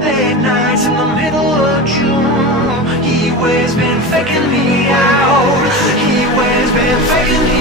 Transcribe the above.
Late nights in the middle of June. He waves been faking me out. He waves been faking me